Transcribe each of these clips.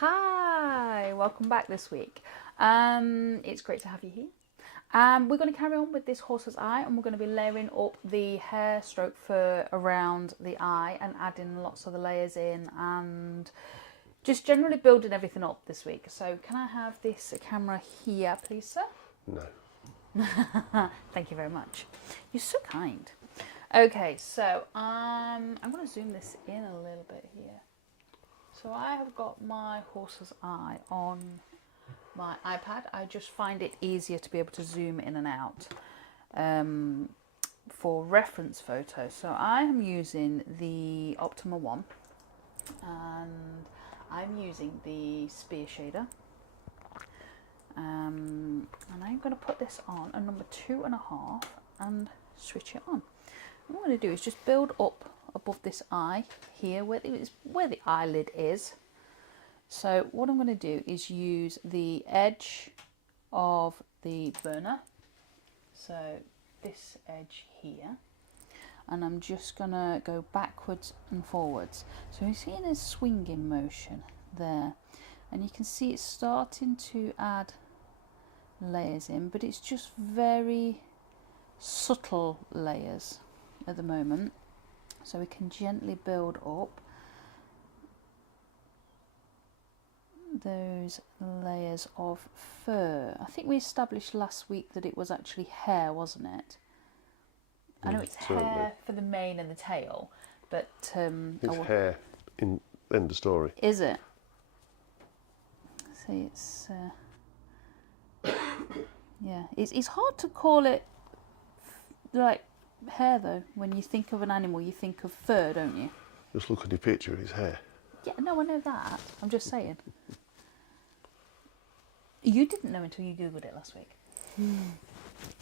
Hi, welcome back this week. It's great to have you here. We're going to carry on with this horse's eye, and we're going to be layering up the hair stroke fur around the eye and adding lots of the layers in and just generally building everything up this week. So can I have this camera here, please, sir? No. Thank you very much. You're so kind. Okay, so I'm going to zoom this in a little bit here. So I have got my horse's eye on my iPad. I just find it easier to be able to zoom in and out for reference photos. So I am using the Optima one, and I'm using the spear shader. And I'm going to put this on a number 2.5 and switch it on. What I'm going to do is just build up above this eye here where the eyelid is. So what I'm going to do is use the edge of the burner, so this edge here, and I'm just going to go backwards and forwards. So you see there's swinging motion there, and you can see it's starting to add layers in, but it's just very subtle layers at the moment. So we can gently build up those layers of fur. I think we established last week that it was actually hair, wasn't it? I know it's hair for the mane and the tail, but it's hair in end of story. Is it? See, it's yeah, it's hard to call it like hair though. When you think of an animal, you think of fur, don't you? Just look at the picture of his hair. Yeah, no, I know that. I'm just saying. You didn't know until you Googled it last week.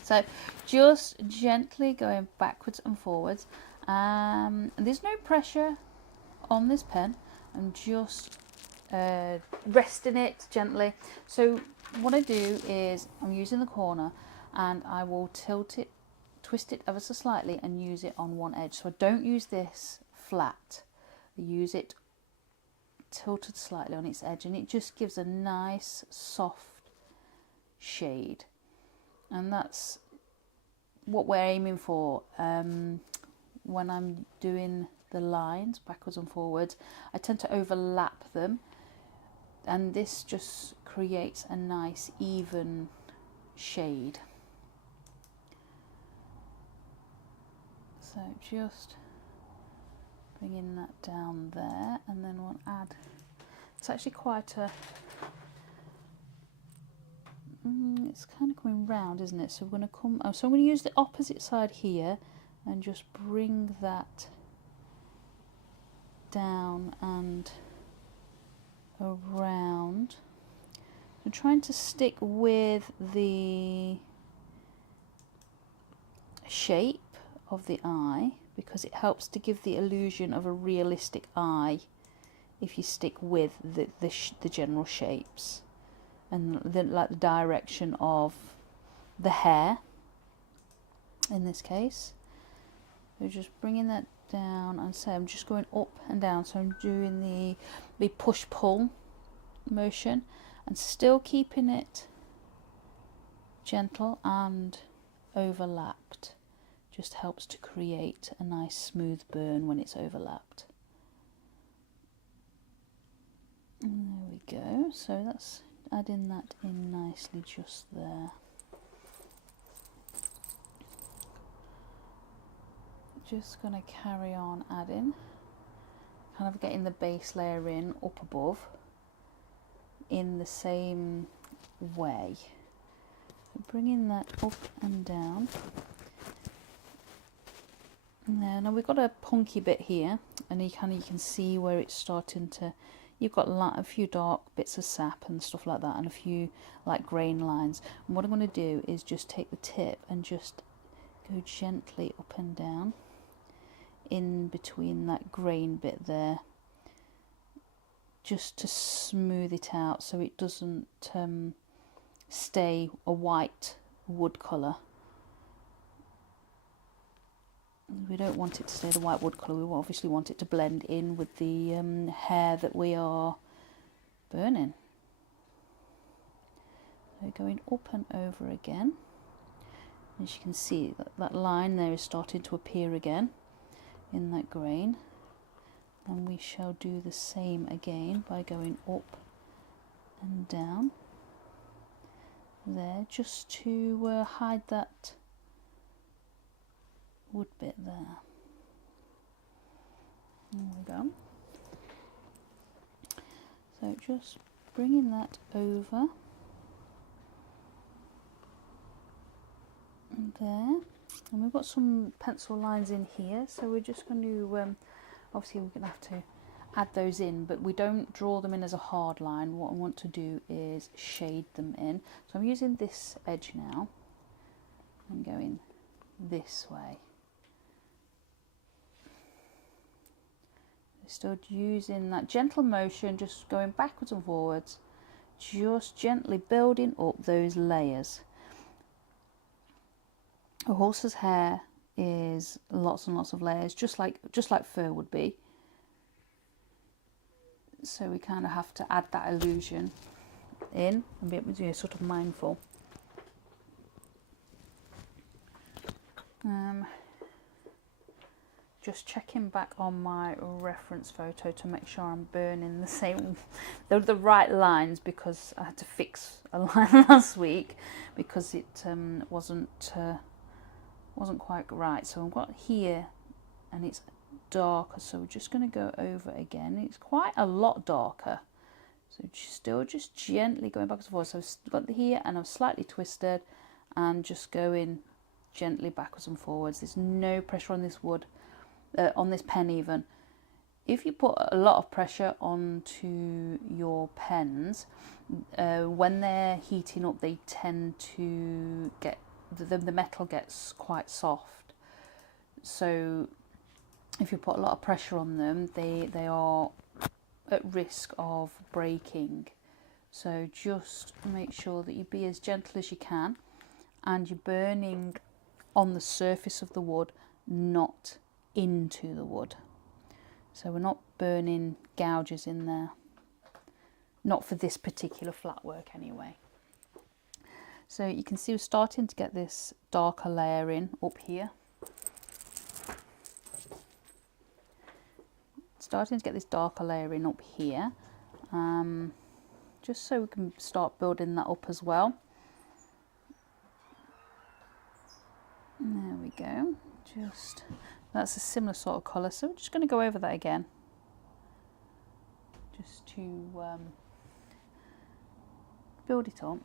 So just gently going backwards and forwards. And there's no pressure on this pen. I'm just resting it gently. So what I do is I'm using the corner and I will tilt it, twist it ever so slightly and use it on one edge. So I don't use this flat. I use it tilted slightly on its edge, and it just gives a nice soft shade, and that's what we're aiming for. When I'm doing the lines backwards and forwards, I tend to overlap them, and this just creates a nice even shade. So just bringing that down there, and then we'll add, it's actually quite a, it's kind of coming round, isn't it? So we're going to come, so I'm going to use the opposite side here and just bring that down and around. I'm trying to stick with the shape of the eye, because it helps to give the illusion of a realistic eye if you stick with the general shapes and like the direction of the hair in this case. So just bringing that down, and so I'm just going up and down, so I'm doing the push-pull motion and still keeping it gentle and overlapped. Just helps to create a nice smooth burn when it's overlapped. And there we go. So that's adding that in nicely just there. Just going to carry on adding, kind of getting the base layer in up above in the same way. So bringing that up and down. Now we've got a punky bit here, and you can see where it's starting to, you've got a few dark bits of sap and stuff like that, and a few like grain lines. And what I'm going to do is just take the tip and just go gently up and down in between that grain bit there, just to smooth it out so it doesn't stay a white wood colour. We don't want it to stay the white wood colour, we obviously want it to blend in with the hair that we are burning. So going up and over again. As you can see, that line there is starting to appear again in that grain. And we shall do the same again by going up and down there, just to hide that wood bit there. There we go. So just bringing that over there, and we've got some pencil lines in here, so we're just going to obviously we're going to have to add those in, but we don't draw them in as a hard line. What I want to do is shade them in. So I'm using this edge now and going this way. Still using that gentle motion, just going backwards and forwards, just gently building up those layers. A horse's hair is lots and lots of layers, just like fur would be. So we kind of have to add that illusion in and be able to be sort of mindful. Just checking back on my reference photo to make sure I'm burning the right lines, because I had to fix a line last week because it wasn't quite right. So I've got here and it's darker, so we're just going to go over again. It's quite a lot darker, so still just gently going backwards and forwards. So I've got here and I've slightly twisted and just going gently backwards and forwards. There's no pressure on this wood, on this pen even. If you put a lot of pressure onto your pens, when they're heating up, they tend to get, the metal gets quite soft. So if you put a lot of pressure on them, they are at risk of breaking. So just make sure that you be as gentle as you can, and you're burning on the surface of the wood, not into the wood. So we're not burning gouges in there, not for this particular flat work anyway. So you can see we're starting to get this darker layering up here. Starting to get this darker layering up here, just so we can start building that up as well. There we go. Just, that's a similar sort of colour, so we're just going to go over that again, just to build it up.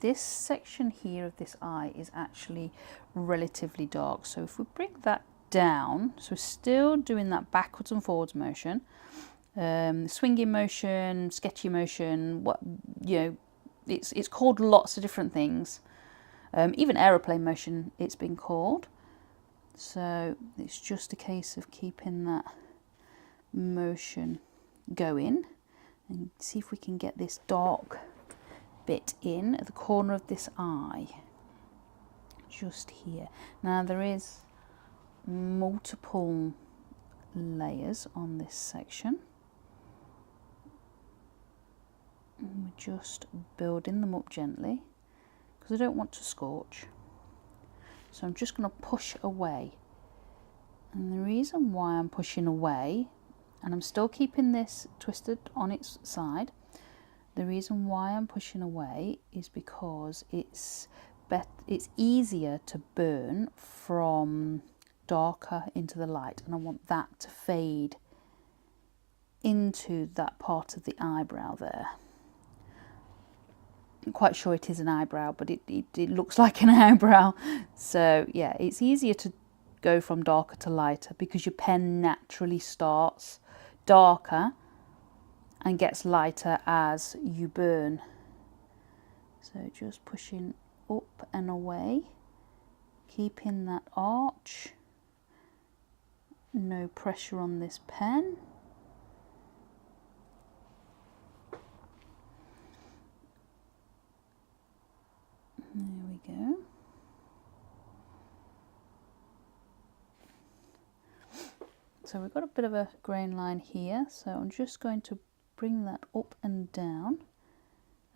This section here of this eye is actually relatively dark, so if we bring that down, so we're still doing that backwards and forwards motion, swinging motion, sketchy motion, what, you know, it's called lots of different things. Even aeroplane motion it's been called. So it's just a case of keeping that motion going and see if we can get this dark bit in at the corner of this eye, just here. Now there is multiple layers on this section, and we're just building them up gently because I don't want to scorch. So I'm just going to push away, and the reason why I'm pushing away, and I'm still keeping this twisted on its side, the reason why I'm pushing away is because it's easier to burn from darker into the light, and I want that to fade into that part of the eyebrow there. I'm quite sure it is an eyebrow, but it looks like an eyebrow. So yeah, it's easier to go from darker to lighter because your pen naturally starts darker and gets lighter as you burn. So just pushing up and away, keeping that arch, no pressure on this pen. There we go. So we've got a bit of a grain line here, so I'm just going to bring that up and down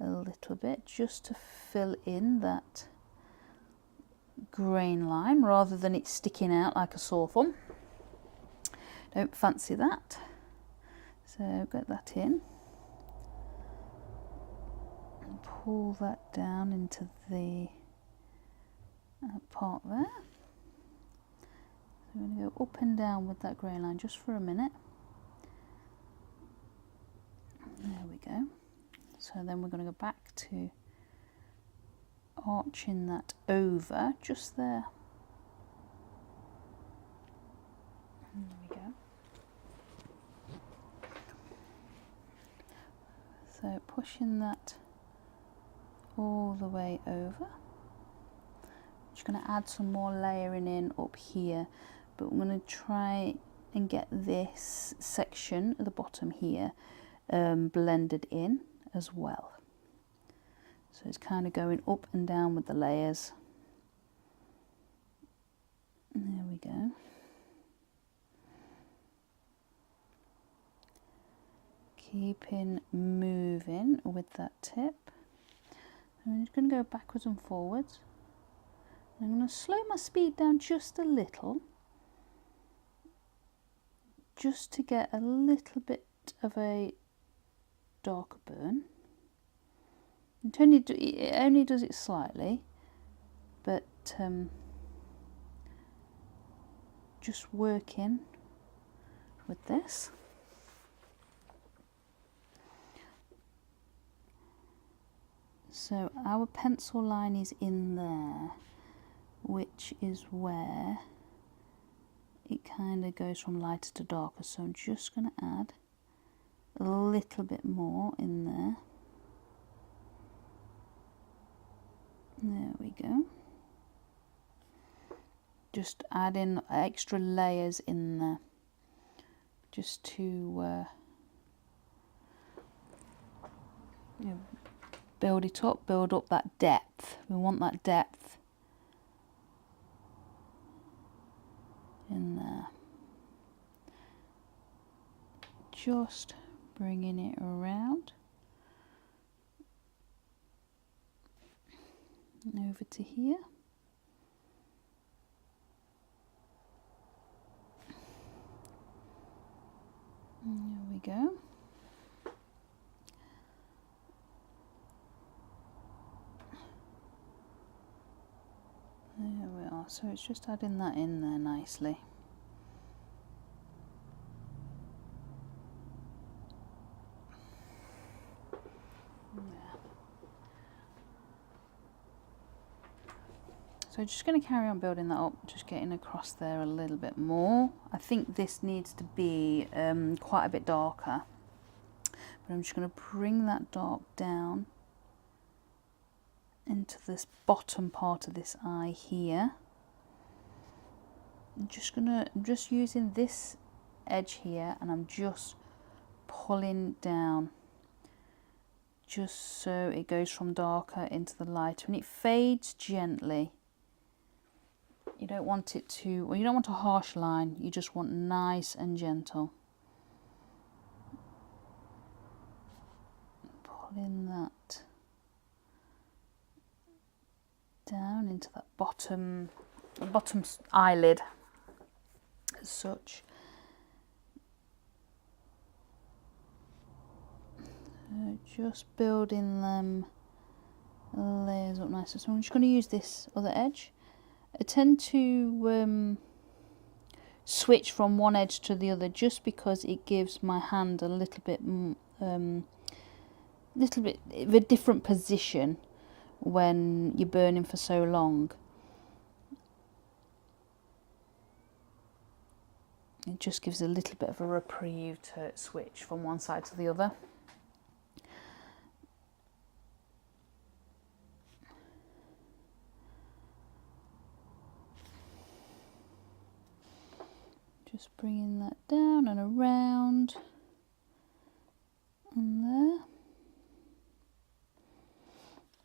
a little bit just to fill in that grain line rather than it sticking out like a sore thumb. Don't fancy that. So get that in and pull that down into the part there. So we're going to go up and down with that grey line just for a minute. There we go. So then we're going to go back to arching that over just there. There we go. So pushing that all the way over. Just going to add some more layering in up here, but I'm going to try and get this section at the bottom here blended in as well. So it's kind of going up and down with the layers. There we go. Keeping moving with that tip. I'm just going to go backwards and forwards. I'm going to slow my speed down just a little, just to get a little bit of a darker burn. It only does it slightly, but just working with this. So our pencil line is in there, which is where it kind of goes from lighter to darker. So I'm just going to add a little bit more in there. There we go. Just adding extra layers in there, just to build it up, build up that depth. We want that depth in there. Just bringing it around and over to here. And there we go. There we are. So it's just adding that in there nicely. So just going to carry on building that up, just getting across there a little bit more. I think this needs to be quite a bit darker, but I'm just going to bring that dark down into this bottom part of this eye here. I'm just using this edge here, and I'm just pulling down just so it goes from darker into the lighter, and it fades gently. You don't want it to, well, you don't want a harsh line, you just want nice and gentle. Pulling that down into that bottom eyelid as such. So just building them layers up nicely. So I'm just going to use this other edge. I tend to switch from one edge to the other just because it gives my hand a little bit of a different position when you're burning for so long. It just gives a little bit of a reprieve to switch from one side to the other. Just bringing that down and around and there,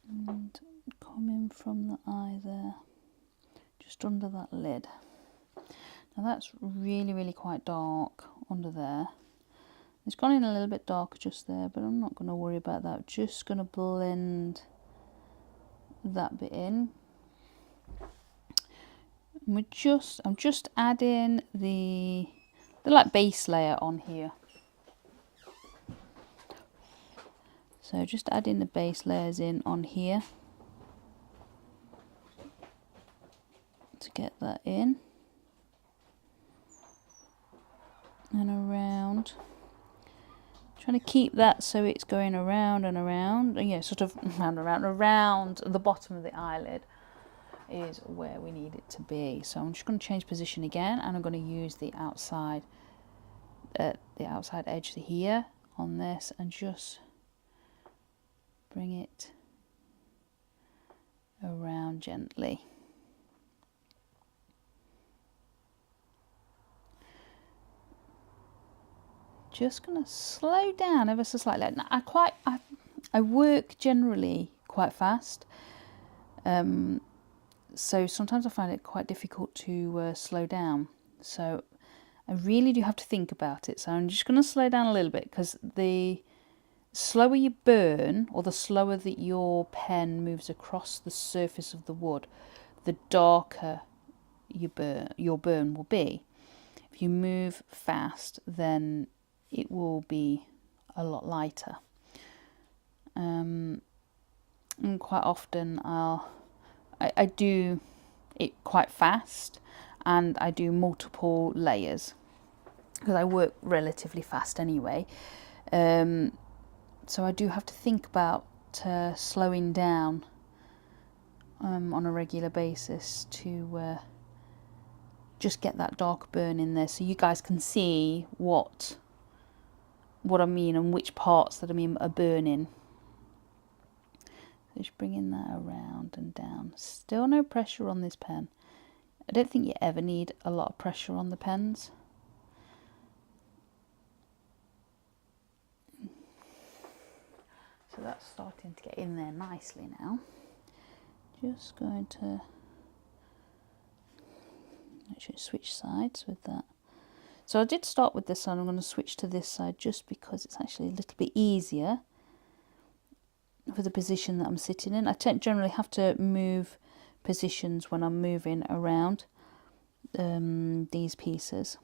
and coming from the eye there, just under that lid. Now that's really quite dark under there. It's gone in a little bit darker just there, but I'm not going to worry about that. Just going to blend that bit in. And I'm just adding the like base layer on here. So just adding the base layers in on here to get that in and around. Trying to keep that so it's going around and around, and yeah, sort of around the bottom of the eyelid is where we need it to be. So I'm just going to change position again, and I'm going to use the outside edge here on this, and just bring it around gently. Just gonna slow down ever so slightly. Now, I work generally quite fast, so sometimes I find it quite difficult to slow down. So I really do have to think about it. So I'm just gonna slow down a little bit, because the slower you burn, or the slower that your pen moves across the surface of the wood, the darker your burn will be. If you move fast, then it will be a lot lighter. And quite often I do it quite fast, and I do multiple layers because I work relatively fast anyway. So I do have to think about slowing down on a regular basis to just get that dark burn in there, so you guys can see what I mean and which parts that I mean are burning. So just bringing that around and down. Still no pressure on this pen. I don't think you ever need a lot of pressure on the pens. So that's starting to get in there nicely now. Just going to actually switch sides with that. So I did start with this side. I'm going to switch to this side just because it's actually a little bit easier for the position that I'm sitting in. I generally have to move positions when I'm moving around these pieces,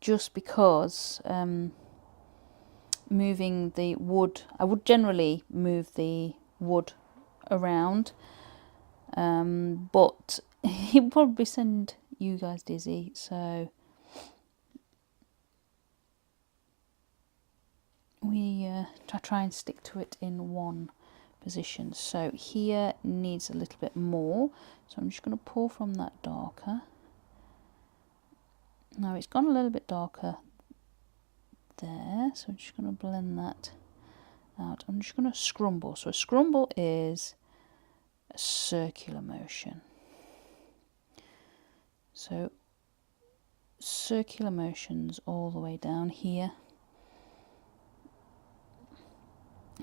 just because moving the wood, I would generally move the wood around, but it would probably send you guys dizzy, so we try and stick to it in one position. So here needs a little bit more, so I'm just going to pour from that darker. Now it's gone a little bit darker there, so I'm just going to blend that out. I'm just going to scrumble. So a scrumble is a circular motion. So circular motions all the way down here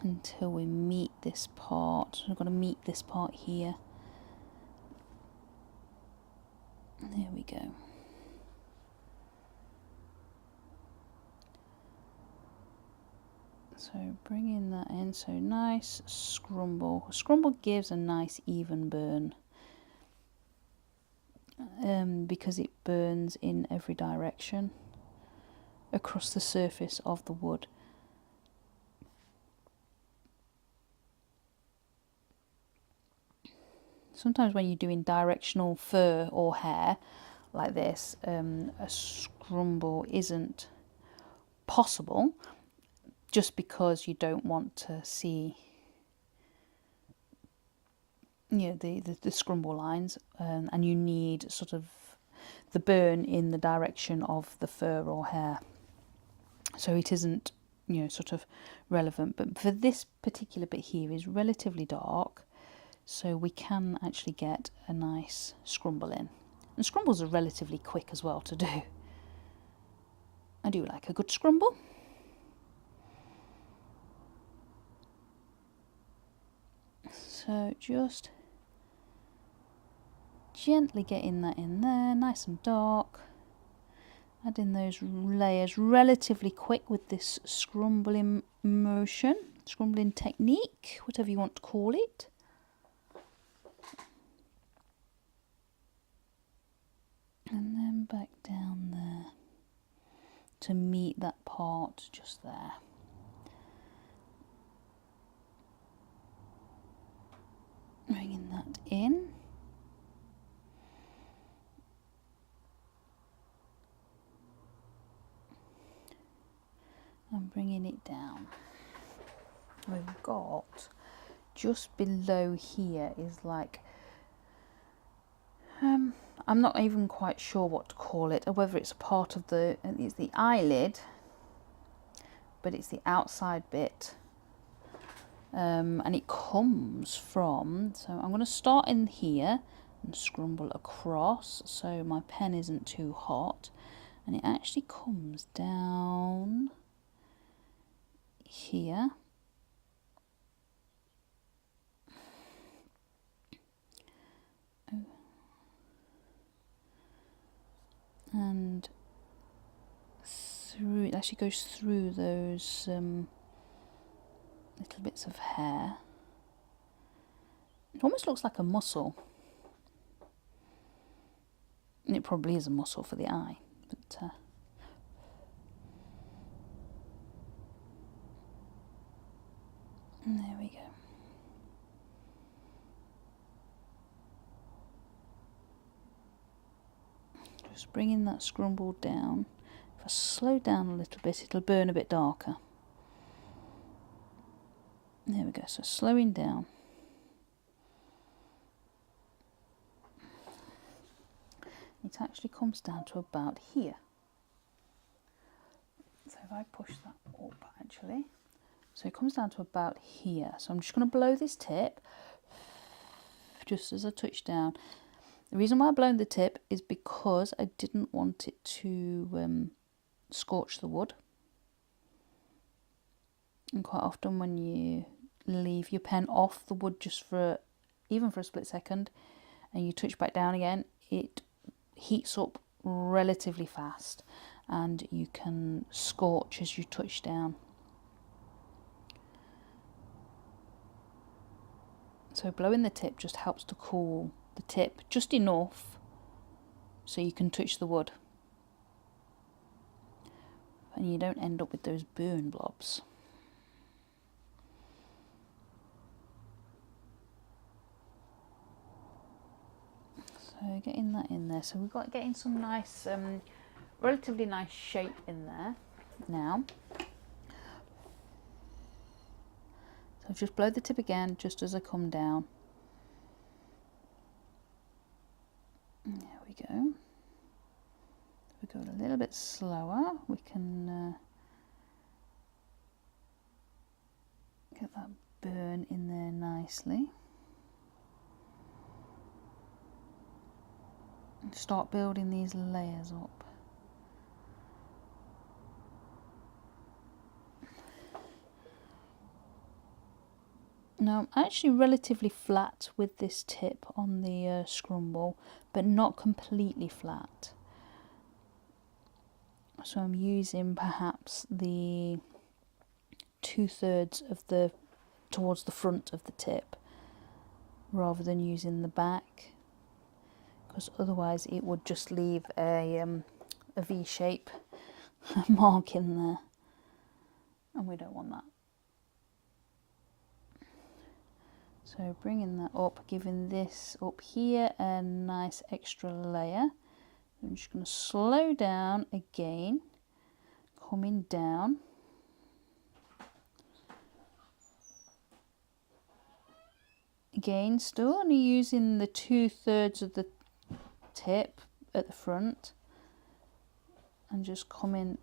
until we meet this part. So we're going to meet this part here. There we go. So bringing that in, so nice scrumble. Scrumble gives a nice even burn, because it burns in every direction across the surface of the wood. Sometimes when you're doing directional fur or hair like this, a scrumble isn't possible, just because you don't want to see, you know, the scrumble lines, and you need sort of the burn in the direction of the fur or hair, so it isn't, you know, sort of relevant. But for this particular bit here is relatively dark, so we can actually get a nice scrumble in, and scrumbles are relatively quick as well to do. I do like a good scrumble. So just gently getting that in there, nice and dark. Adding those layers relatively quick with this scrumbling motion, scrumbling technique, whatever you want to call it. And then back down there to meet that part just there. Bringing that in. And bringing it down. We've got just below here is like, I'm not even quite sure what to call it, or whether it's a part of it's the eyelid, but it's the outside bit. And it comes from, so I'm going to start in here and scrumble across so my pen isn't too hot, and it actually comes down here. And through, it actually goes through those little bits of hair. It almost looks like a muscle. And it probably is a muscle for the eye, but there we go. Just bringing that scrumble down. If I slow down a little bit, it'll burn a bit darker. There we go, so slowing down. It actually comes down to about here. So if I push that up actually, so it comes down to about here. So I'm just going to blow this tip just as I touch down. The reason why I've blown the tip is because I didn't want it to scorch the wood. And quite often when you leave your pen off the wood just for even for a split second and you touch back down again, it heats up relatively fast and you can scorch as you touch down. So blowing the tip just helps to cool the tip just enough so you can touch the wood and you don't end up with those burn blobs. So getting that in there, so we've got getting some nice relatively nice shape in there now. So just blow the tip again just as I come down. There we go. If we go a little bit slower, we can get that burn in there nicely. And start building these layers up. Now I'm actually relatively flat with this tip on the scrumble, but not completely flat. So I'm using perhaps the 2/3 of the towards the front of the tip rather than using the back, because otherwise it would just leave a V shape mark in there, and we don't want that. So bringing that up, giving this up here a nice extra layer. I'm just going to slow down again, coming down. Again, still only using the 2/3 of the tip at the front and just coming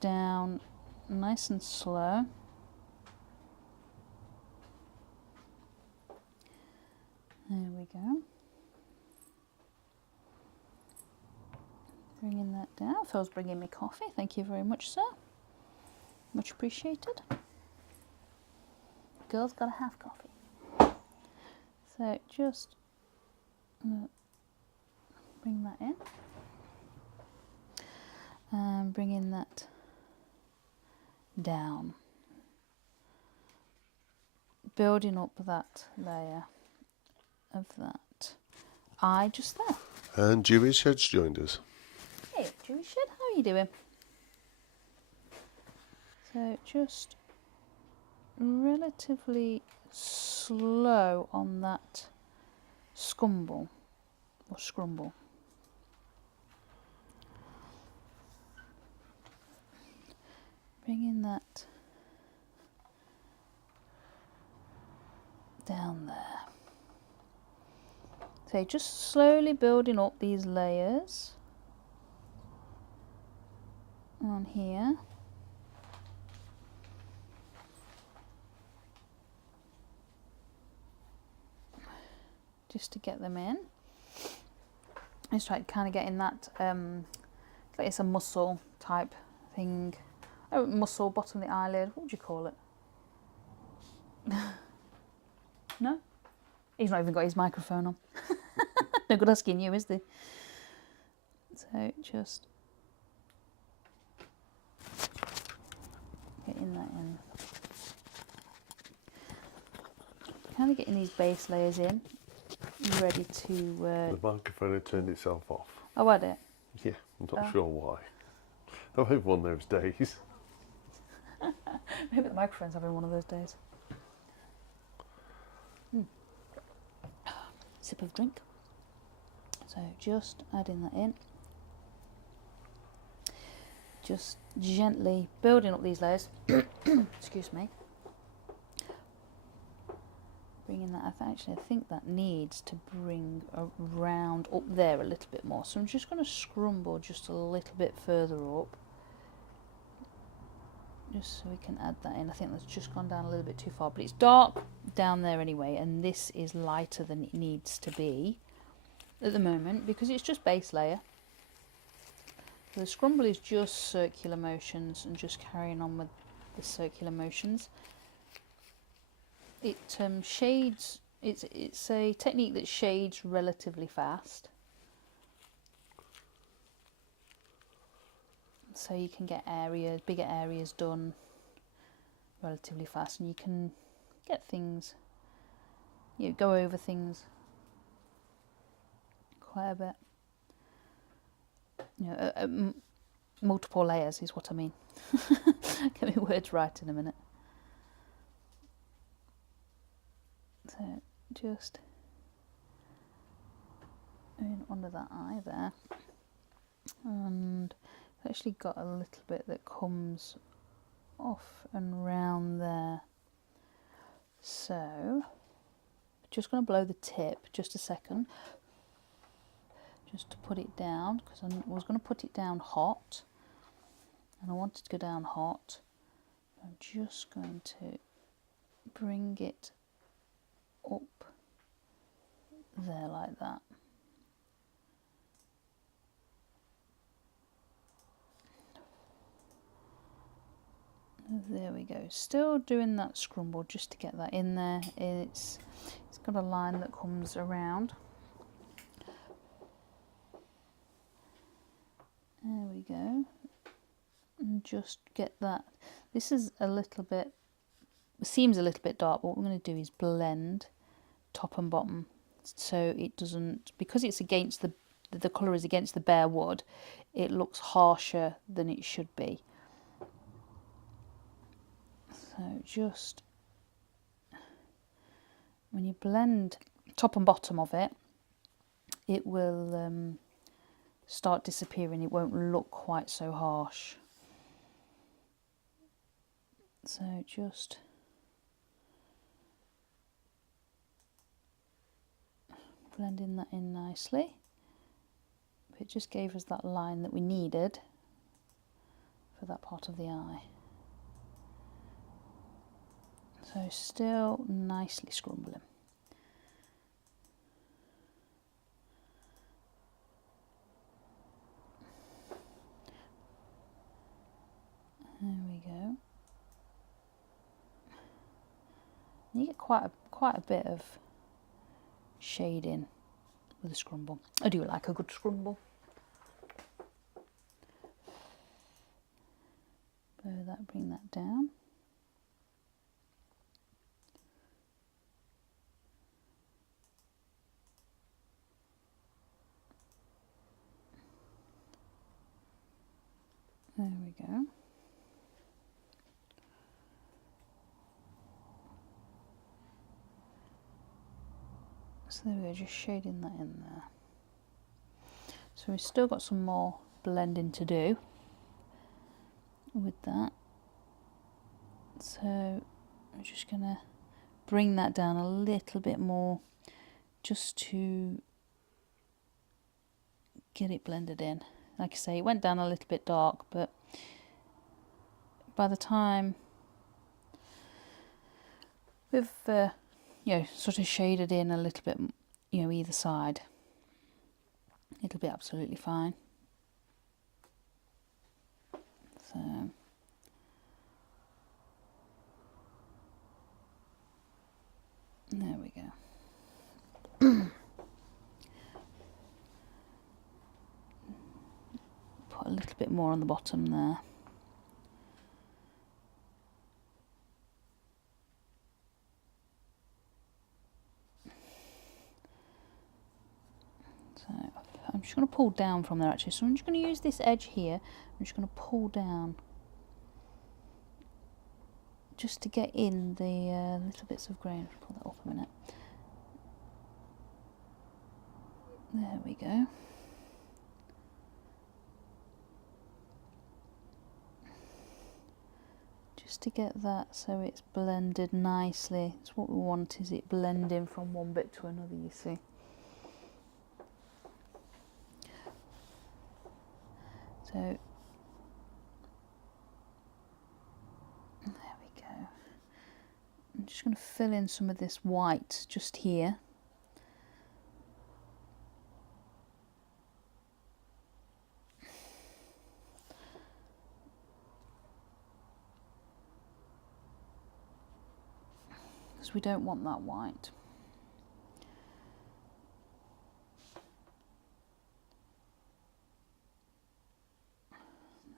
down nice and slow. There we go. Bringing that down. Phil's bringing me coffee. Thank you very much, sir. Much appreciated. Girls gotta have coffee. So just bring that in. and bringing that down, building up that layer of that eye just there. And Dewey's Shed's joined us. Hey, Jewish Shed, how are you doing? So just relatively slow on that scumble or scrumble. Bringing that down there. So just slowly building up these layers on here. Just to get them in. Just try kind of getting that, like it's a muscle type thing. Oh, muscle, bottom of the eyelid. What would you call it? No? He's not even got his microphone on. No good asking you, is there? So just getting that in. Kind of getting these base layers in, ready to... The microphone had turned itself off. Oh, had it? Yeah, I'm not sure why. I'm having one of those days. Maybe the microphone's having one of those days. Sip of drink. So just adding that in. Just gently building up these layers. Excuse me. Bringing that, I think that needs to bring around up there a little bit more. So I'm just going to scrumble just a little bit further up. Just so we can add that in. I think that's just gone down a little bit too far, but it's dark down there anyway, and this is lighter than it needs to be at the moment because it's just base layer. So the scrumble is just circular motions and just carrying on with the circular motions. It shades. It's a technique that shades relatively fast. So you can get bigger areas done relatively fast, and you can get things, go over things quite a bit. Multiple layers is what I mean. Get my words right in a minute. So just in under that eye there, and I've actually got a little bit that comes off and round there. So just going to blow the tip just a second, just to put it down, because I was going to put it down hot and I wanted to go down hot. I'm just going to bring it up there like that. There we go. Still doing that scrumble just to get that in there. It's got a line that comes around. There we go. And just get that. This is a little bit, seems a little bit dark, but what we're going to do is blend top and bottom so it doesn't, because it's against the colour is against the bare wood, it looks harsher than it should be. So just when you blend top and bottom of it, it will start disappearing. It won't look quite so harsh. So just blending that in nicely. It just gave us that line that we needed for that part of the eye. So still nicely scrumbling. There we go. You get quite a bit of shading with a scrumble. I do like a good scrumble. Blow that, bring that down. There we go. So there we go, just shading that in there. So we've still got some more blending to do with that. So I'm just going to bring that down a little bit more just to get it blended in. Like I say, it went down a little bit dark, but by the time we've you know, sort of shaded in a little bit, you know, either side, it'll be absolutely fine. So there we go. Put a little bit more on the bottom there. So I'm just going to pull down from there actually. So I'm just going to use this edge here. I'm just going to pull down just to get in the little bits of grain. Pull that up a minute. There we go. Just to get that so it's blended nicely. It's what we want, is it blending from one bit to another, you see. So there we go. I'm just going to fill in some of this white just here. Because we don't want that white.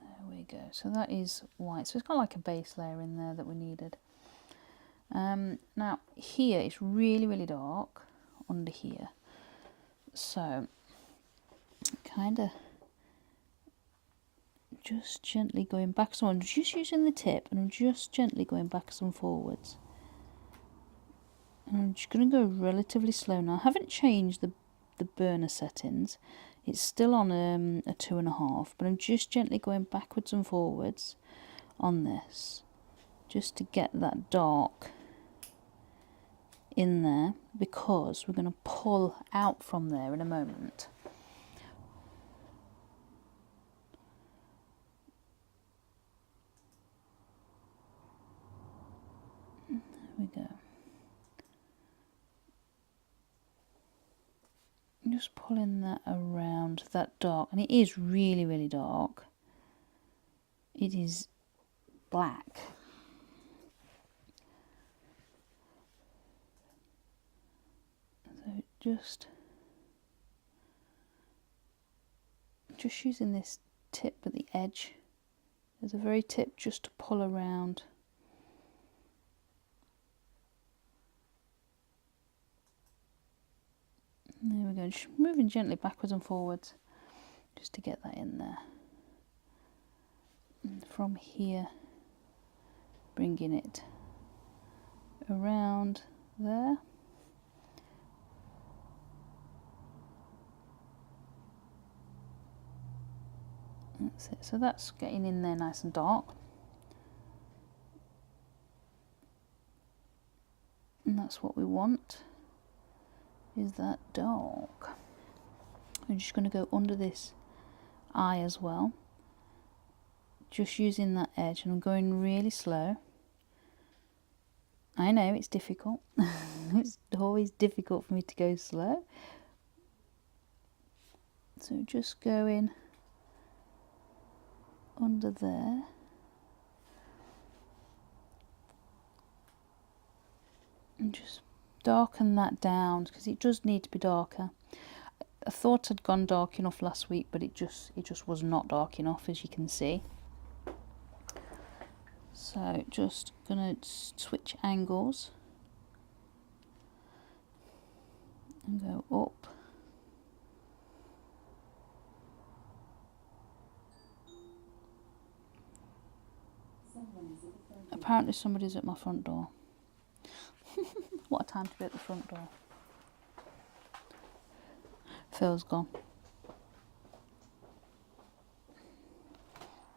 There we go. So that is white. So it's got like a base layer in there that we needed. Now here it's really, really dark under here. So kind of just gently going back. So I'm just using the tip and I'm just gently going backwards and forwards. And I'm just going to go relatively slow now. I haven't changed the burner settings. It's still on a 2.5, but I'm just gently going backwards and forwards on this, just to get that dark in there, because we're going to pull out from there in a moment. There we go. Just pulling that around that dark, and it is really, really dark. It is black. So just using this tip at the edge. There's a very tip just to pull around. There we go, just moving gently backwards and forwards just to get that in there. And from here, bringing it around there. That's it, so that's getting in there nice and dark. And that's what we want, is that dark. I'm just going to go under this eye as well, just using that edge, and I'm going really slow. I know it's difficult. It's always difficult for me to go slow. So just going under there. And just darken that down, because it does need to be darker. I thought I'd gone dark enough last week, but it just was not dark enough, as you can see. So just gonna switch angles and go up. Apparently somebody's at my front door. What a time to be at the front door. Phil's gone.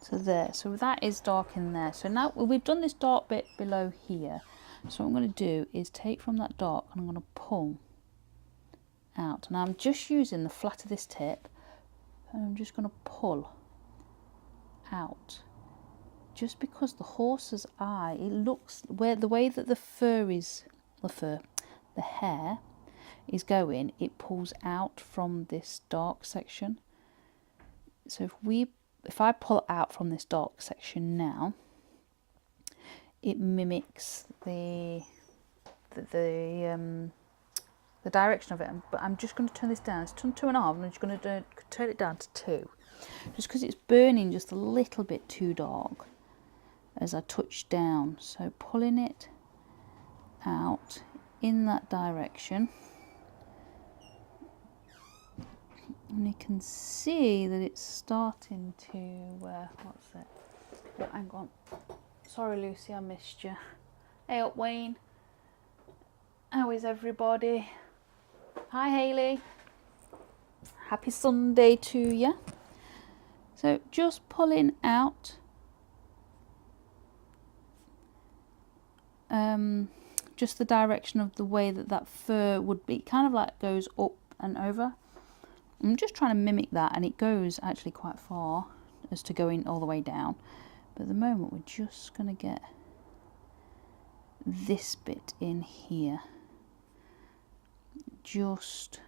So there, so that is dark in there. So now we've done this dark bit below here. So what I'm going to do is take from that dark and I'm going to pull out. Now I'm just using the flat of this tip and I'm just going to pull out. Just because the horse's eye, it looks, the way that the hair is going, it pulls out from this dark section. So if I pull out from this dark section now, it mimics the direction of it. But I'm just going to turn this down. It's turned 2.5, and I'm just going to turn it down to 2, just because it's burning just a little bit too dark as I touch down. So pulling it out in that direction, and you can see that it's starting to what's it? Oh, hang on. Sorry, Lucy, I missed you. Hey up, Wayne. How is everybody? Hi, Hayley. Happy Sunday to you. So just pulling out just the direction of the way that fur would be, kind of like goes up and over. I'm just trying to mimic that, and it goes actually quite far as to going all the way down. But at the moment we're just going to get this bit in here. Just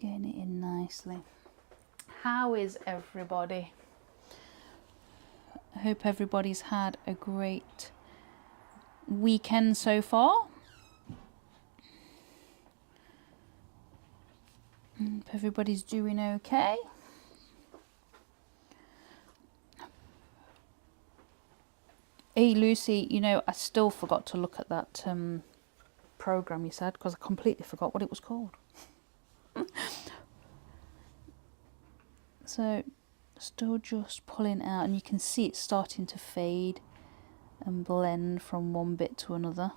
getting it in nicely. How is everybody? I hope everybody's had a great weekend so far. Hope everybody's doing okay. Hey Lucy, you know, I still forgot to look at that program you said, because I completely forgot what it was called. So still just pulling out, and you can see it's starting to fade and blend from one bit to another.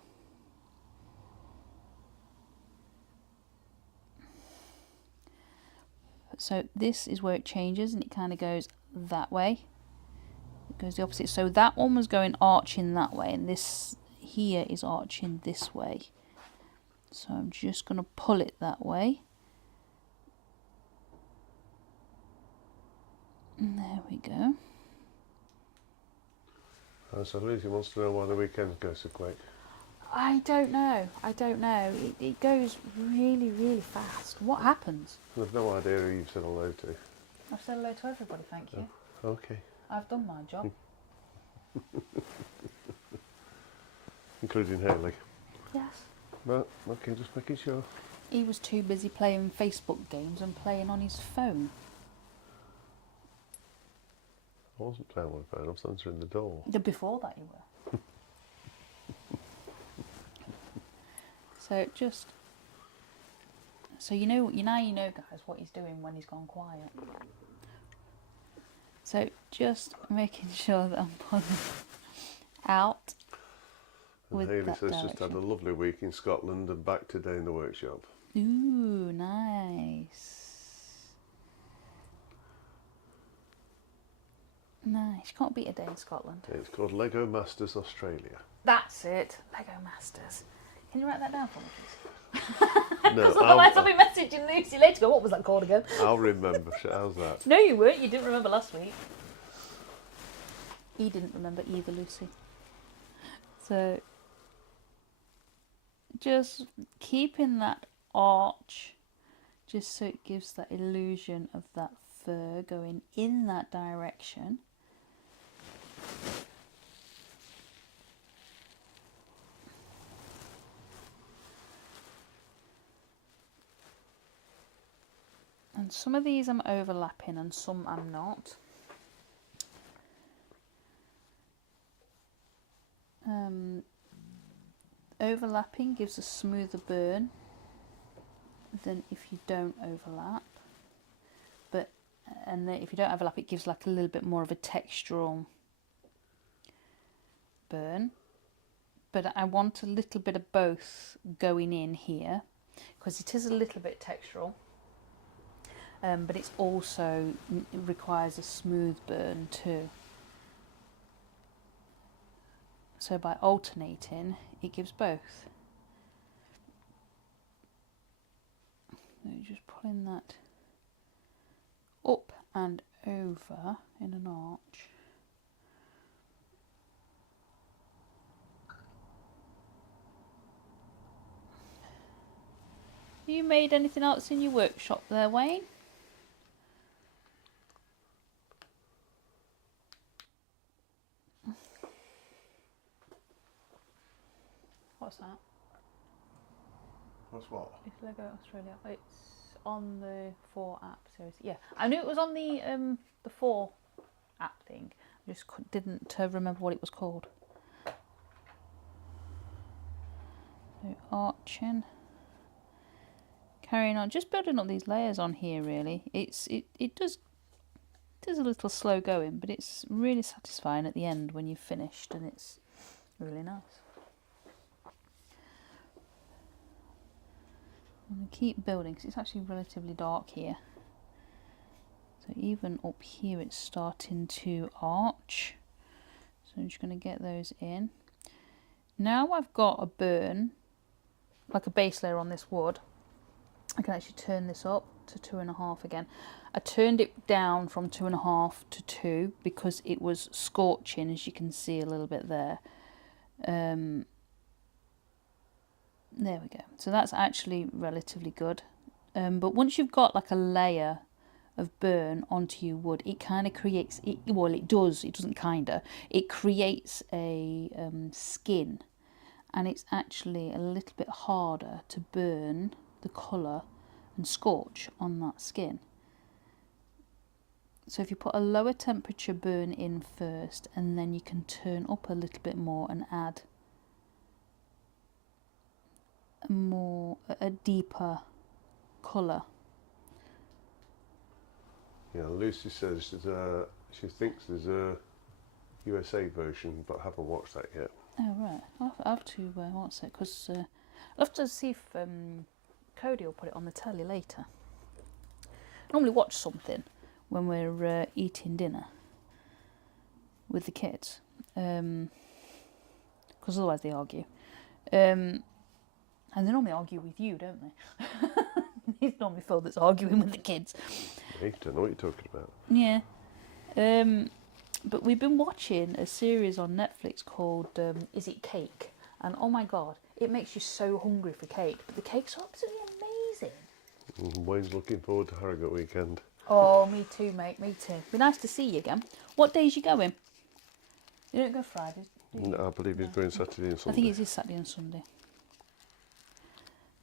So this is where it changes, and it kind of goes that way. It goes the opposite. So that one was going arching that way, and this here is arching this way. So I'm just going to pull it that way. And there we go. So Lucy wants to know why the weekends go so quick. I don't know. It goes really, really fast. What happens? I've no idea who you've said hello to. I've said hello to everybody, thank you. Oh, okay. I've done my job. Including Haley. Yes. But, okay, just making sure. He was too busy playing Facebook games and playing on his phone. I wasn't playing on my phone, I was answering the door. Before that you were. So just, so you know guys what he's doing when he's gone quiet. So just making sure that I'm pulling out. And Haley says just had a lovely week in Scotland and back today in the workshop. Ooh, nice. Nice. You can't beat a day in Scotland. It's called Lego Masters Australia. That's it. Lego Masters. Can you write that down for me, please? No, otherwise I'll be messaging Lucy later. Go, what was that called again? I'll remember. How's that? No, you weren't. You didn't remember last week. He didn't remember either, Lucy. So just keeping that arch, just so it gives that illusion of that fur going in that direction. And some of these I'm overlapping and some I'm not. Overlapping gives a smoother burn than if you don't overlap. And then if you don't overlap, it gives like a little bit more of a textural burn. But I want a little bit of both going in here, because it is a little bit textural, but it also requires a smooth burn too. So by alternating, it gives both. So just pulling that up and over in an arch. You made anything else in your workshop there, Wayne? What's that? What's what? It's Lego Australia. It's on the 4 app series. Yeah, I knew it was on the 4 app thing. I just didn't remember what it was called. So arching. Carrying on, just building up these layers on here. Really, it does a little slow going, but it's really satisfying at the end when you've finished, and it's really nice. I'm going to keep building because it's actually relatively dark here. So even up here it's starting to arch. So I'm just going to get those in. Now I've got a burn, like a base layer on this wood, I can actually turn this up to 2.5 again. I turned it down from 2.5 to 2 because it was scorching, as you can see a little bit there. There we go. So that's actually relatively good. But once you've got like a layer of burn onto your wood, it kind of creates, it doesn't kind of, it creates a skin, and it's actually a little bit harder to burn the colour and scorch on that skin. So if you put a lower temperature burn in first, and then you can turn up a little bit more and add a deeper colour. Yeah, Lucy says she thinks there's a USA version, but I haven't watched that yet. Oh right, I'll have to watch it, because I'll have to see if Cody will put it on the telly later. I normally watch something when we're eating dinner with the kids, because otherwise they argue. And they normally argue with you, don't they? It's normally Phil that's arguing with the kids. I don't know what you're talking about. Yeah. But we've been watching a series on Netflix called Is It Cake? And oh my god, it makes you so hungry for cake. But the cake's absolutely amazing. Wayne's looking forward to Harrogate weekend. Oh, me too, mate, me too. Be nice to see you again. What days you going? You don't go Fridays, do you? No, I believe he's going Saturday and Sunday. I think it's this Saturday and Sunday.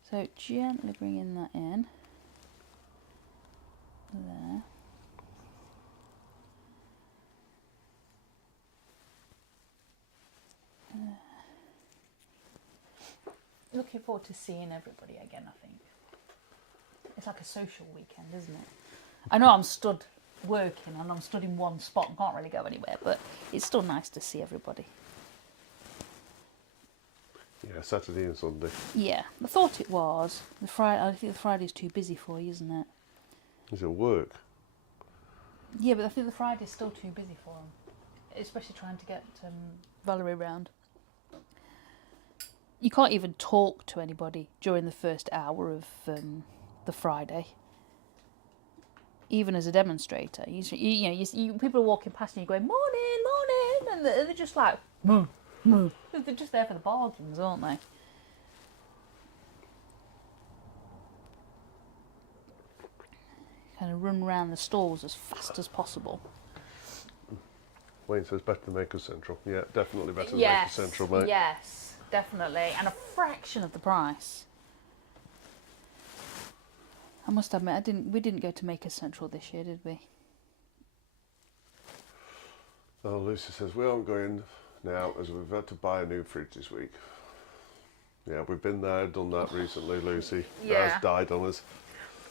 So gently bringing that in. There. Looking forward to seeing everybody again, I think. It's like a social weekend, isn't it? I know I'm stood working and I'm stood in one spot and can't really go anywhere, but it's still nice to see everybody. Yeah, Saturday and Sunday. Yeah, I thought it was. I think the Friday's too busy for you, isn't it? Is it work? Yeah, but I think the Friday's still too busy for them, especially trying to get Valerie round. You can't even talk to anybody during the first hour of the Friday, even as a demonstrator. You people are walking past and you're going, morning, morning, and they're just like, moo, moo. They're just there for the bargains, aren't they? Kind of run around the stalls as fast as possible. Wayne says better than Maker Central. Yeah, definitely better than Maker Central, mate. Yes, definitely, and a fraction of the price. I must admit, we didn't go to Maker Central this year, did we? Oh, Lucy says we aren't going now, as we've had to buy a new fridge this week. Yeah, we've been there, done that recently, Lucy. Yeah. It has died on us.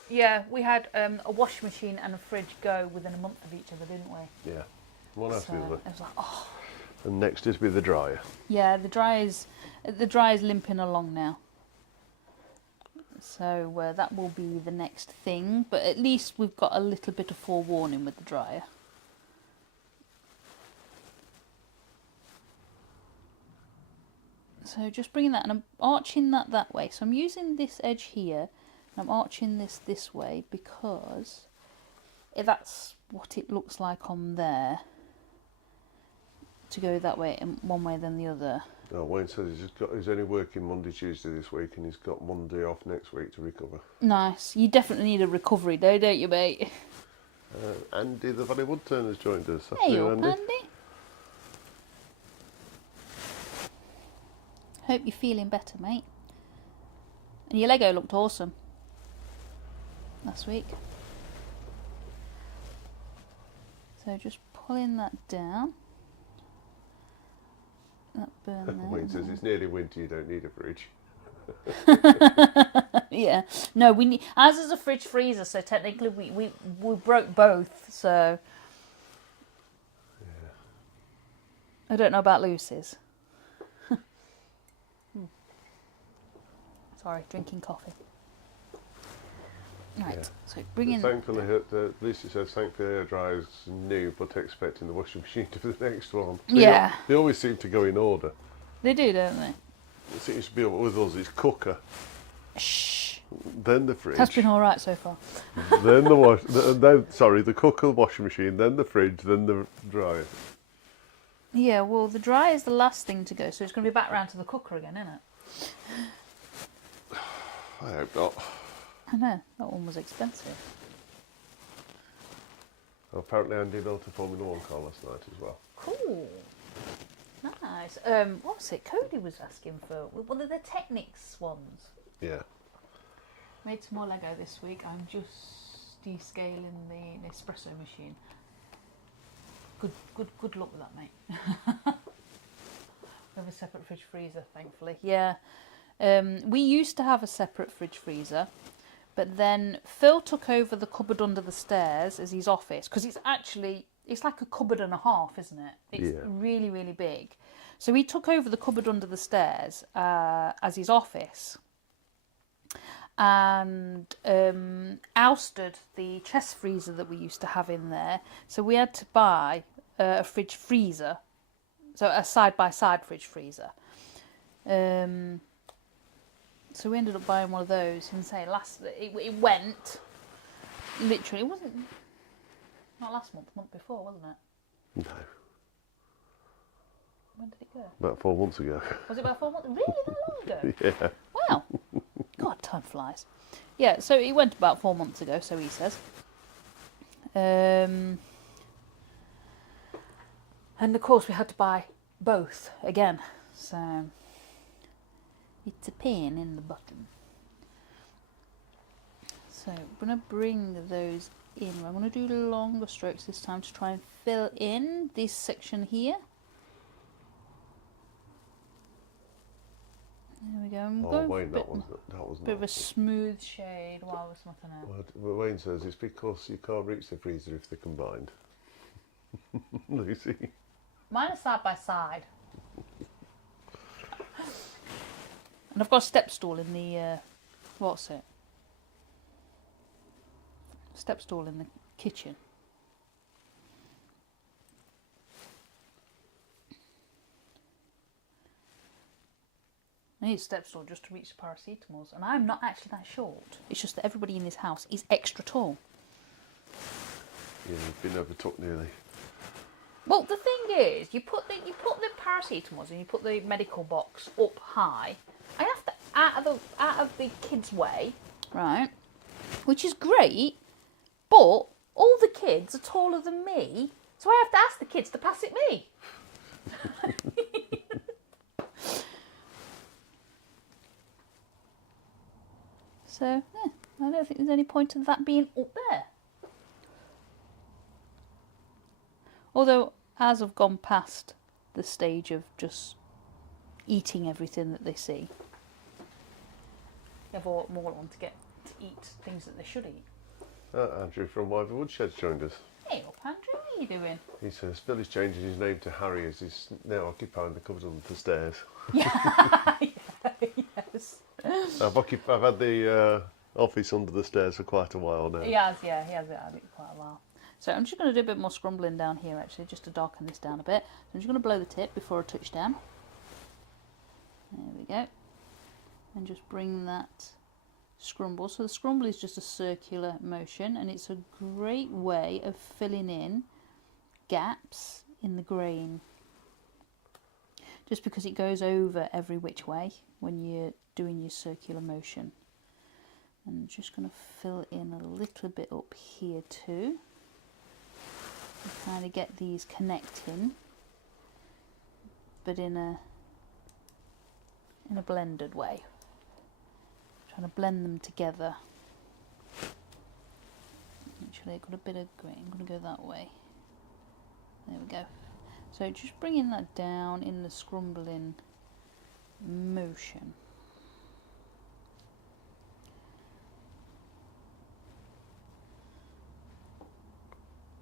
Yeah, we had a washing machine and a fridge go within a month of each other, didn't we? Yeah, one after the So other. it was like, oh. And next is with the dryer. Yeah, the dryer's limping along now. So that will be the next thing, but at least we've got a little bit of forewarning with the dryer. So just bringing that, and I'm arching that way. So I'm using this edge here, and I'm arching this way because that's what it looks like on there. To go that way, in one way than the other. Oh, Wayne says he's only working Monday, Tuesday this week, and he's got Monday off next week to recover. Nice. You definitely need a recovery though, don't you, mate? Andy, the Valley Wood Turner's joined us. Hey, Afternoon, Andy. Hope you're feeling better, mate. And your Lego looked awesome last week. So just pulling that down. That burn there. Wayne says it's nearly winter, you don't need a fridge. Yeah. No, we need. Ours is a fridge freezer, so technically we broke both. So Yeah. I don't know about Lucy's. Sorry, drinking coffee. Right, Yeah. so bring in. Thankfully, Lucy says thankfully her dryer's new, but expecting the washing machine to be the next one. Yeah. They always seem to go in order. They do, don't they? It seems to be with us. It's cooker, Shh. then the fridge, That's been all right so far. then the cooker, washing machine, then the fridge, then the dryer. Yeah, well, the dryer is the last thing to go, so it's going to be back round to the cooker again, isn't it? I hope not. I know, that one was expensive. Apparently, Andy built a Formula 1 car last night as well. Cool. Nice. What was it? Cody was asking for one of the Technics ones. Yeah. Made some more Lego this week. I'm just descaling the Nespresso machine. Good luck with that, mate. We have a separate fridge freezer, thankfully. Yeah. We used to have a separate fridge freezer, but then Phil took over the cupboard under the stairs as his office, because it's like a cupboard and a half, isn't it? It's really, really big. So he took over the cupboard under the stairs as his office, and ousted the chest freezer that we used to have in there. So we had to buy a fridge freezer, so a side-by-side fridge freezer. So we ended up buying one of those, and say it went literally. It wasn't not last month, month before, wasn't it? No. When did it go? About 4 months ago. Was it about 4 months? Really, that long ago? Yeah. Wow. God, time flies. Yeah, so it went about 4 months ago, so he says. And of course we had to buy both again. So it's a pain in the bottom. So I'm going to bring those in. I'm going to do longer strokes this time to try and fill in this section here. There we go. I'm going Wayne, for that was a bit of a smooth shade while we're smacking out. Well, Wayne says it's because you can't reach the freezer if they're combined. Lucy. Mine is side by side. And I've got a step stool in the, what's it? Step stool in the kitchen. I need a step stool just to reach the paracetamols, and I'm not actually that short. It's just that everybody in this house is extra tall. Yeah, you've been overtook nearly. Well, the thing is, you put the paracetamols and you put the medical box up high. I have to out of the kids' way, right? Which is great, but all the kids are taller than me, so I have to ask the kids to pass it me. So, yeah, I don't think there's any point in that being up there. Although, as I've gone past the stage of just eating everything that they see. Never want more on to get to eat things that they should eat. Andrew from Wyver Woodshed's joined us. Hey up, Andrew, what are you doing? He says Billy's changing his name to Harry as he's now occupying the cupboard under the stairs. Yeah, yes. I've had the office under the stairs for quite a while now. He has had it quite a while. So I'm just going to do a bit more scrumbling down here actually, just to darken this down a bit. I'm just going to blow the tip before I touch down. There we go. And just bring that scrumble. So the scrumble is just a circular motion, and it's a great way of filling in gaps in the grain. Just because it goes over every which way when you're doing your circular motion. And I'm just going to fill in a little bit up here too. And kind of get these connecting, but in a blended way. Trying to blend them together. Actually, I've got a bit of green. I'm going to go that way. There we go. So just bringing that down in the scrumbling motion.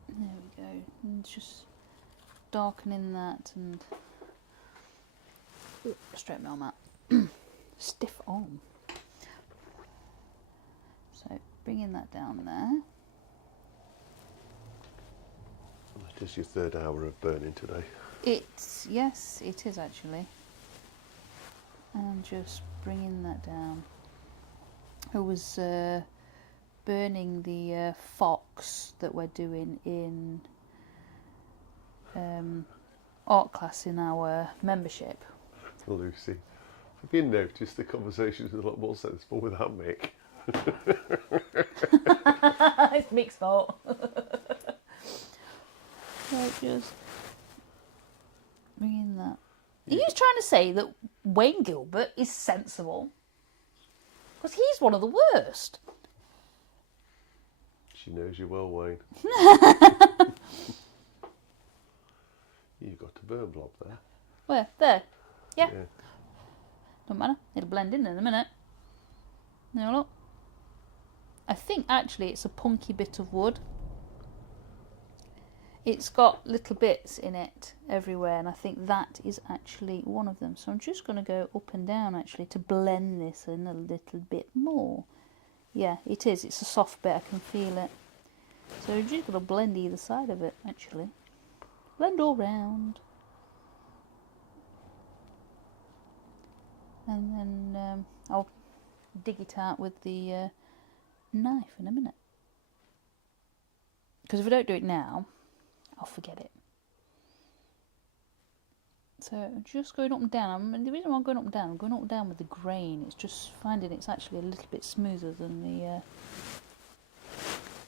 There we go. And just darkening that and straighten my arm out. Stiff arm. So bringing that down there. It is your third hour of burning today. Yes, it is actually. And just bringing that down. I was burning the fox that we're doing in art class in our membership. Lucy, have you noticed the conversations are a lot more sensible without Mick? It's Mick's fault. So just bringing that. Are you trying to say that Wayne Gilbert is sensible? Because he's one of the worst. She knows you well, Wayne. You've got a burn blob there. Where? There? Yeah. Don't matter. It'll blend in a minute. Now look. I think actually it's a punky bit of wood. It's got little bits in it everywhere, and I think that is actually one of them. So I'm just going to go up and down actually to blend this in a little bit more. Yeah, it is. It's a soft bit. I can feel it. So I'm just going to blend either side of it actually. Blend all round. And then I'll dig it out with the knife in a minute. Because if I don't do it now, I'll forget it. So I'm just going up and down. And the reason why I'm going up and down with the grain. It's just finding it's actually a little bit smoother than the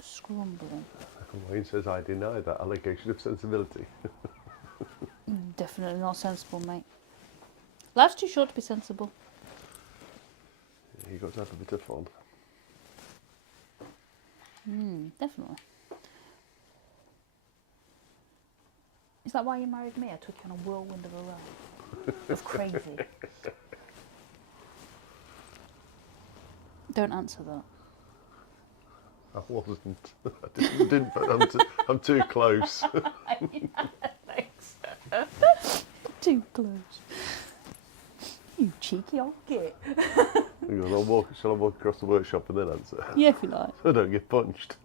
scrumbling. Wayne says I deny that allegation of sensibility. Definitely not sensible, mate. Life's too short to be sensible. Yeah, you've got to have a bit of fun. Definitely. Is that why you married me? I took you on a whirlwind of a ride. Of crazy. Don't answer that. I wasn't. I didn't but I'm too close. Thanks. Too close. You cheeky old git. Shall I walk across the workshop and then answer? Yeah, if you like. I don't get punched.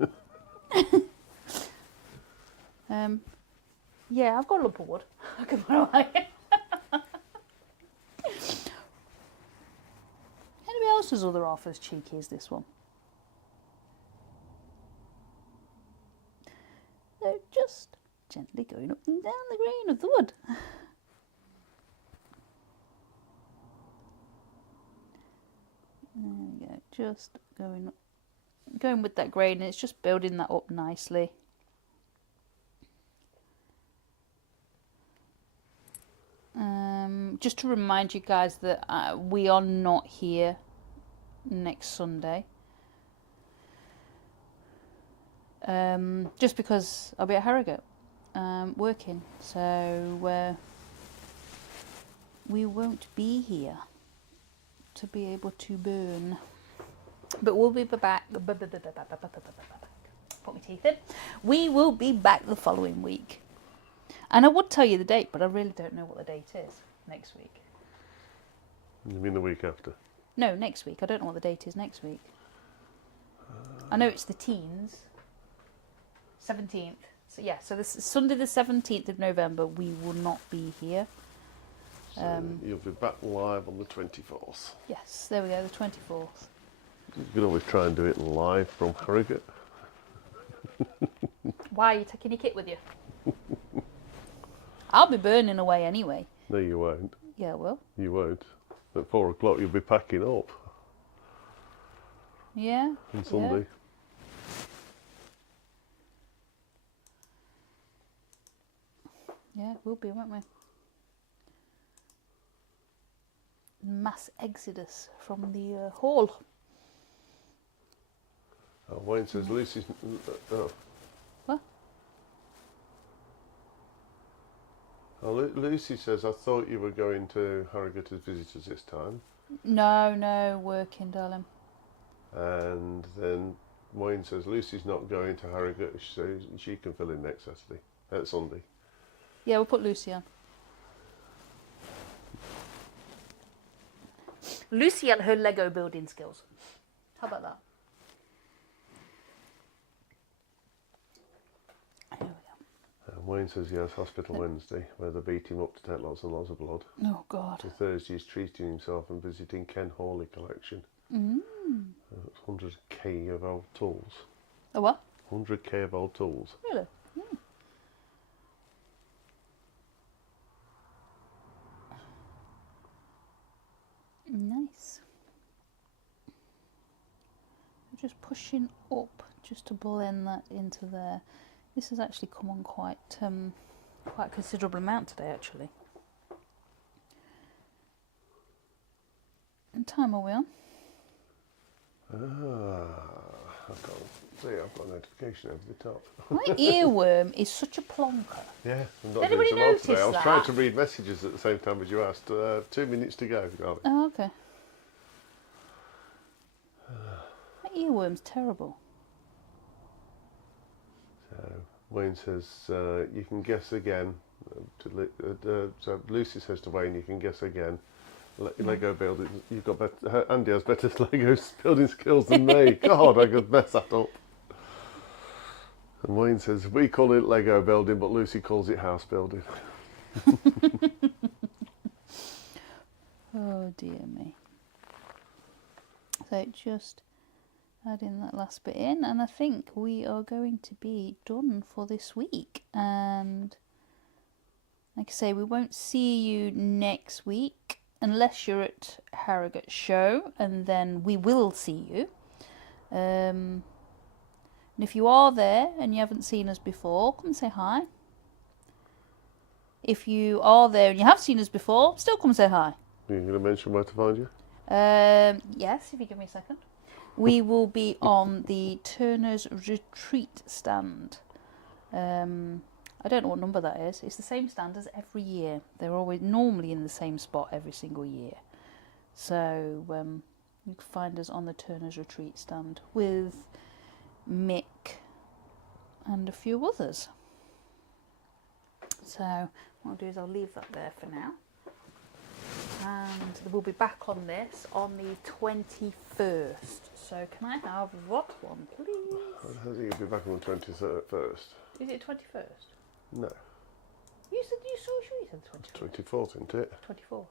Yeah, I've got a lump of wood. I can put away. Anybody else's other half as cheeky as this one? So just gently going up and down the grain of the wood. There we go. Just going with that grain, and it's just building that up nicely. Just to remind you guys that we are not here next Sunday. Just because I'll be at Harrogate working. So we won't be here to be able to burn. But we'll be back. Put my teeth in. We will be back the following week. And I would tell you the date, but I really don't know what the date is next week. You mean the week after? No, next week. I don't know what the date is next week. I know it's the teens. 17th. So yeah, so this is Sunday the 17th of November. We will not be here. So you'll be back live on the 24th. Yes, there we go, the 24th. You could always try and do it live from Harrogate. Why are you taking your kit with you? I'll be burning away anyway. No, you won't. Yeah, well. You won't. At 4 o'clock you'll be packing up. Yeah. On Sunday. Yeah, we'll be, won't we? Mass exodus from the hall. Oh, Wayne says Lucy's... Oh. What? Oh, Lucy says, I thought you were going to Harrogate as visitors this time. No, working, darling. And then Wayne says Lucy's not going to Harrogate, so she can fill in next Sunday. Yeah, we'll put Lucy on. Lucy and her Lego building skills. How about that? Here we go. And Wayne says he has hospital Wednesday, where they beat him up to take lots and lots of blood. Oh, God. So Thursday he's treating himself and visiting Ken Hawley collection. 100k of old tools. A what? 100k of old tools. Really? Nice. I'm just pushing up just to blend that into there. This has actually come on quite a considerable amount today, actually. What time are we on? I can't see, I've got a notification over the top. My earworm is such a plonker. Yeah, I'm not Anybody doing so well notice today. I was that? trying to read messages at the same time as you asked. 2 minutes to go, darling. Oh, okay. My earworm's terrible. So Wayne says you can guess again. So Lucy says to Wayne, you can guess again. Lego building. You've got better. Andy has better Lego building skills than me. God, I could mess that up. And Wayne says we call it Lego building, but Lucy calls it house building. Oh dear me. So just adding that last bit in, and I think we are going to be done for this week. And like I say, we won't see you next week unless you're at Harrogate show, and then we will see you. And if you are there and you haven't seen us before, come and say hi. If you are there and you have seen us before, still come and say hi. You're going to mention where to find you? Yes, if you give me a second. We will be on the Turner's Retreat stand. I don't know what number that is. It's the same stand as every year. They're always normally in the same spot every single year. So you can find us on the Turner's Retreat stand with Mick and a few others. So what I'll do is I'll leave that there for now. And we'll be back on this on the 21st. So can I have that one, please? I think you'll be back on the 21st. Is it 21st? No. You said you said the 21st. 24th, isn't it? 24th.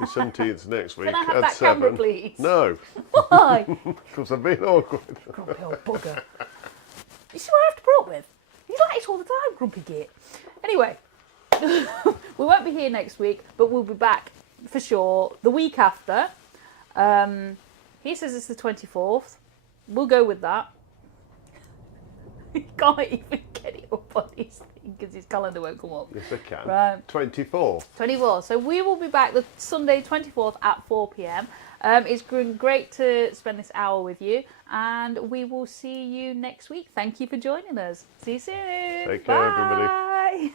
The 17th next week Can I have at that 7. camera, please? No, Why? because I'm being awkward. Grumpy old bugger. You see what I have to put up with? He's like this all the time, grumpy git. Anyway, we won't be here next week, but we'll be back for sure the week after. He says it's the 24th. We'll go with that. He can't even get it up on his thing because his calendar won't come up. Yes, I can. Right. 24th. 24th. So we will be back the Sunday 24th at 4 p.m. It's been great to spend this hour with you, and we will see you next week. Thank you for joining us. See you soon. Take care, everybody. Bye.